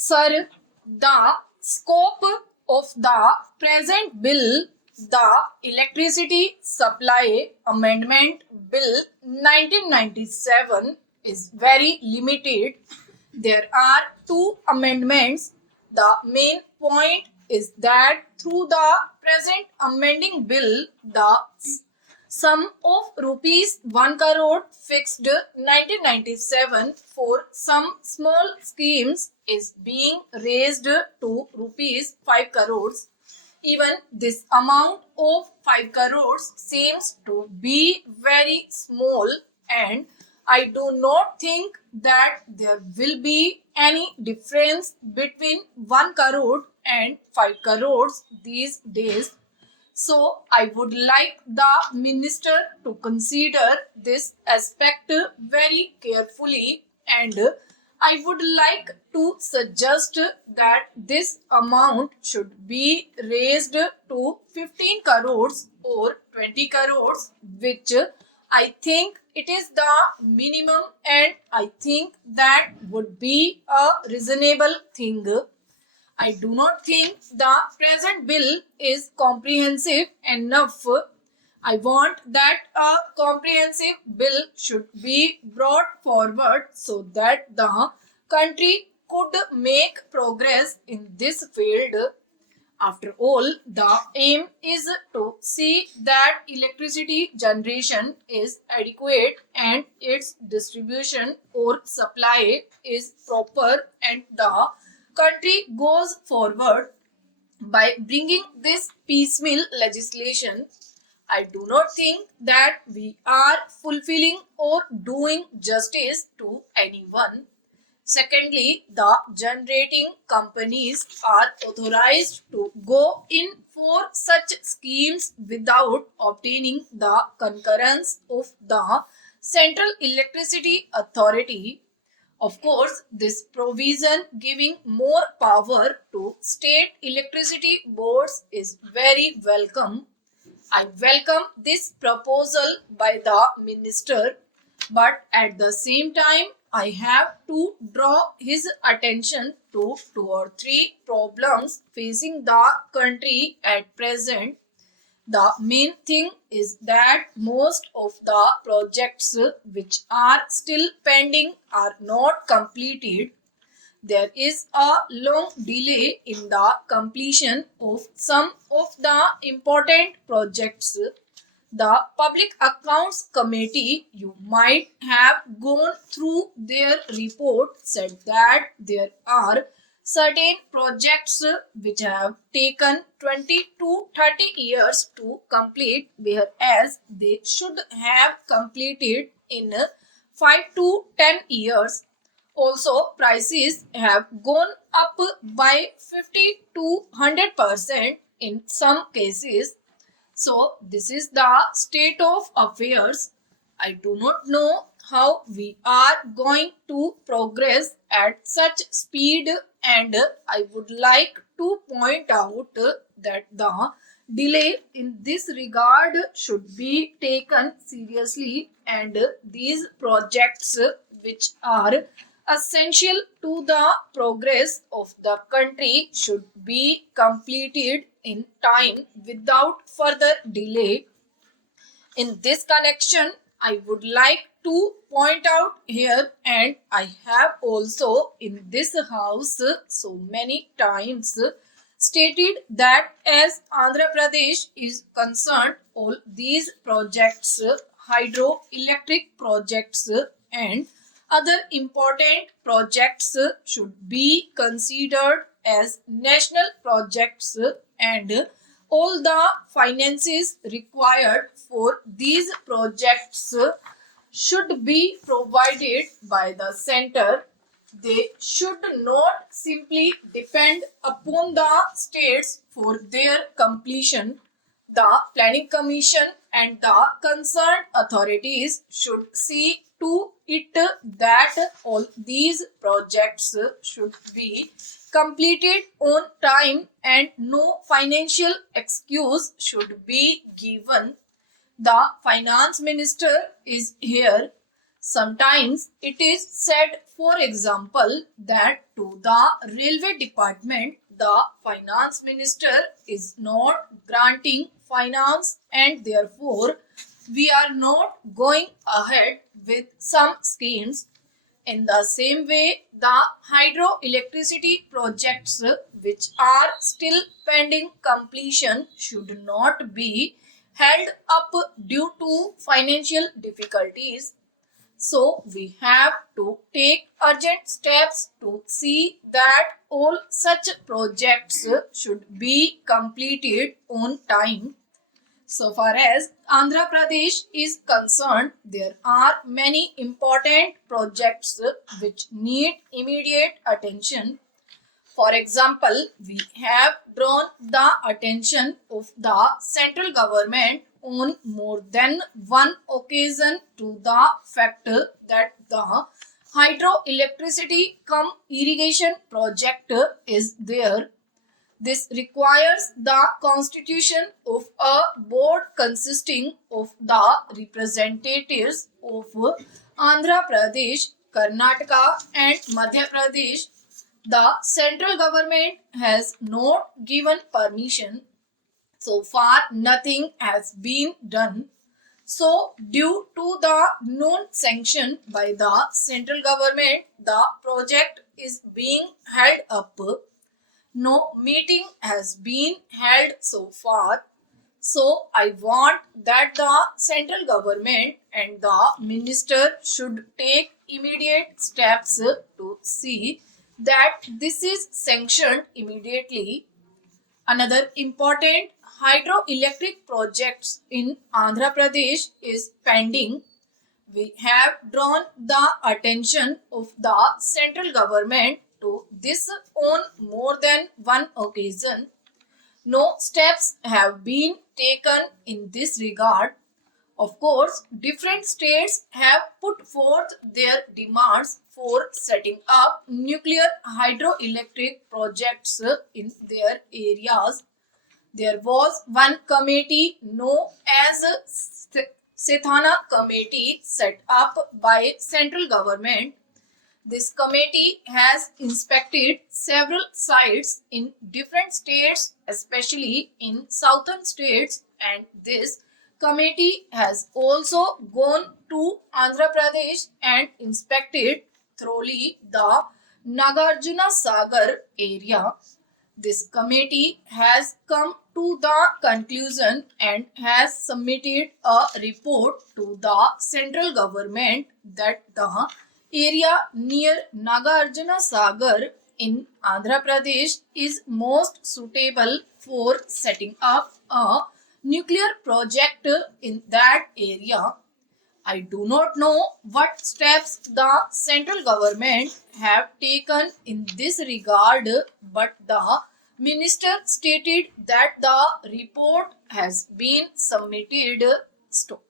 Sir, the scope of the present bill, the Electricity Supply Amendment Bill 1997, is very limited. There are two amendments. The main point is that through the present amending bill, the sum of rupees 1 crore fixed 1997 for some small schemes is being raised to rupees 5 crores. Even this amount of 5 crores seems to be very small, and I do not think that there will be any difference between 1 crore and 5 crores these days. So I would like the minister to consider this aspect very carefully, and I would like to suggest that this amount should be raised to 15 crores or 20 crores, which I think it is the minimum, and I think that would be a reasonable thing. I do not think the present bill is comprehensive enough. I want that a comprehensive bill should be brought forward so that the country could make progress in this field. After all, the aim is to see that electricity generation is adequate and its distribution or supply is proper, and the country goes forward by bringing this piecemeal legislation. I do not think that we are fulfilling or doing justice to anyone. Secondly, the generating companies are authorized to go in for such schemes without obtaining the concurrence of the Central Electricity Authority. Of course, this provision giving more power to state electricity boards is very welcome. I welcome this proposal by the minister, but at the same time, I have to draw his attention to two or three problems facing the country at present. The main thing is that most of the projects which are still pending are not completed. There is a long delay in the completion of some of the important projects. The Public Accounts Committee, you might have gone through their report, said that there are certain projects which have taken 20 to 30 years to complete, whereas they should have completed in 5 to 10 years. Also, prices have gone up by 50 to 100% in some cases. So, this is the state of affairs. I do not know how we are going to progress at such speed, and I would like to point out that the delay in this regard should be taken seriously, and these projects which are essential to the progress of the country should be completed in time without further delay. In this connection, I would like to point out here, and I have also in this house so many times stated that as Andhra Pradesh is concerned, all these projects, hydroelectric projects and other important projects should be considered as national projects, and all the finances required for these projects should be provided by the center. They should not simply depend upon the states for their completion. The Planning Commission and the concerned authorities should see to it that all these projects should be completed on time and no financial excuse should be given. The finance minister is here. Sometimes it is said, for example, that to the railway department, the finance minister is not granting finance and therefore we are not going ahead with some schemes. In the same way, the hydroelectricity projects which are still pending completion should not be held up due to financial difficulties. So, we have to take urgent steps to see that all such projects should be completed on time. So far as Andhra Pradesh is concerned, there are many important projects which need immediate attention. For example, we have drawn the attention of the central government on more than one occasion to the fact that the hydroelectricity cum irrigation project is there. This requires the constitution of a board consisting of the representatives of Andhra Pradesh, Karnataka and Madhya Pradesh. The central government has not given permission. So far, nothing has been done. So, due to the non-sanction by the central government, the project is being held up. No meeting has been held so far. So, I want that the central government and the minister should take immediate steps to see that this is sanctioned immediately. Another important hydroelectric projects in Andhra Pradesh is pending. We have drawn the attention of the central government to this on more than one occasion. No steps have been taken in this regard. Of course, different states have put forth their demands for setting up nuclear hydroelectric projects in their areas. There was one committee known as Sethana Committee set up by central government. This committee has inspected several sites in different states, especially in southern states, and this committee has also gone to Andhra Pradesh and inspected thoroughly the Nagarjuna Sagar area. This committee has come to the conclusion and has submitted a report to the central government that the area near Nagarjuna Sagar in Andhra Pradesh is most suitable for setting up a nuclear project in that area. I do not know what steps the central government have taken in this regard, but the minister stated that the report has been submitted. Stop.